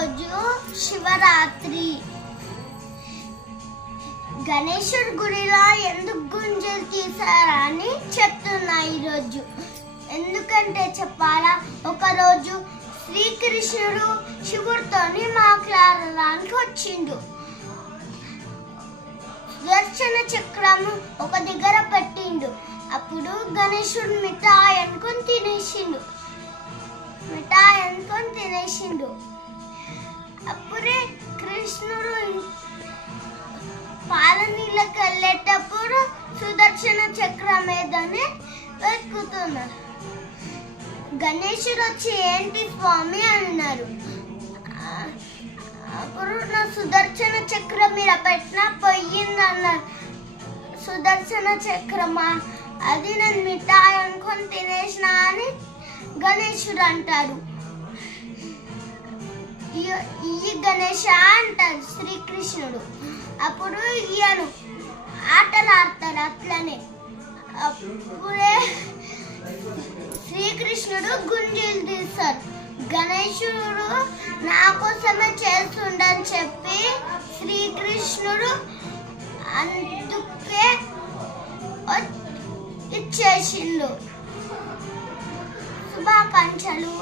రోజు శివరాత్రి. గణేశుడి గుడిలో ఎందుకు గుంజలు తీసారని చెప్తున్నా ఈరోజు. ఎందుకంటే చెప్పాలా, ఒకరోజు శ్రీకృష్ణుడు శివుడితోని మాట్లాడడానికి వచ్చిండు. సుదర్శన చక్రం ఒక దగ్గర పెట్టిండు. అప్పుడు గణేశుడు మిఠాయి అనుకొని తినేసిండు. అప్పుడే కృష్ణుడు పాలనీళ్ళకి వెళ్ళేటప్పుడు సుదర్శన చక్రం మీదనే వెతుకుతున్నారు. గణేశుడు వచ్చి ఏంటి స్వామి అన్నారు. అప్పుడు నా సుదర్శన చక్రం మీద పెట్టినా పోయింది అన్నారు. సుదర్శన చక్రమా, అది నేను మిఠాయి అనుకొని తినేసిన అని గణేశుడు అంటారు. ఈ గణేశ అంటారు శ్రీకృష్ణుడు. అప్పుడు ఈయను ఆటలు ఆడతారు అట్లనే. అప్పుడే శ్రీకృష్ణుడు గుంజీలు తీస్తారు. గణేశుడు నా కోసమే చేస్తుండని చెప్పి శ్రీకృష్ణుడు అందుకే ఇచ్చేసిండు. శుభాకాంక్షలు.